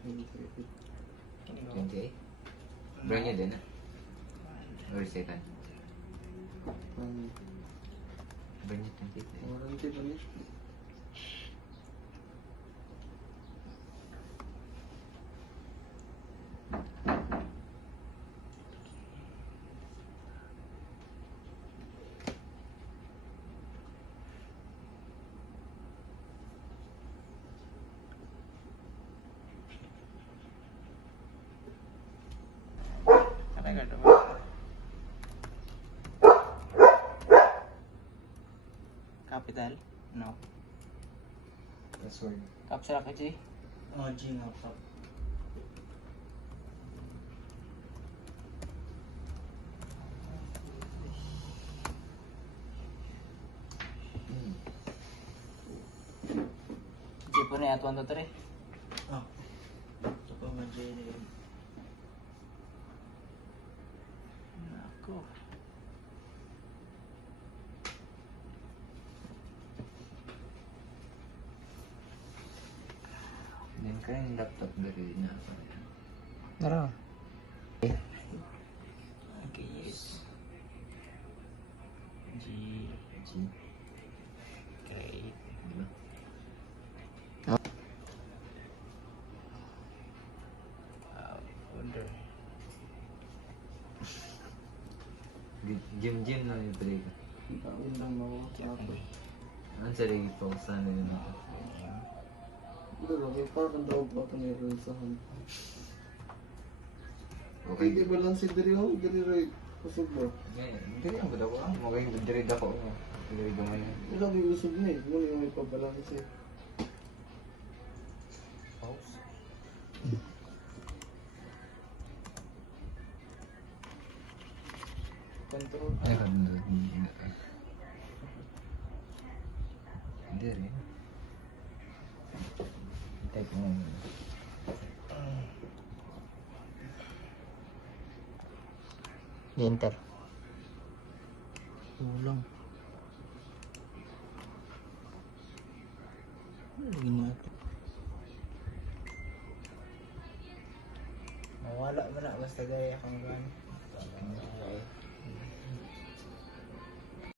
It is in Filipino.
28? Brand new din ah? Or second? Brand new 28. Warranty pa niya. Capital? No. Password. Capsule ka, G? Oh, G nga pa. G po na at 1, 2, 3. Ah. Ito pa man G na yun. Nako. Then ka yung laptop dari na. Tara. Okay, yes. G. G. Great. Diba? Order. Gym na yung pala ka. Ang taon lang ako. Tapos. Ang sarili po sa nila na ito. Ito lang, parang daw pa ito meron sa hand. Okay. Hindi ba lang si Diri ho? Diri Ray. Kusog ba? Hindi ang budaw ko. Magay dirid ako. Dirid gamay. Ilang yung usog na eh. Muna yung may pabalance eh. Pause. Control. Ay, hindi rin. Type mo. Enter. Ulang. Lagi na ito. Mawala mo na basta gaya kang gan.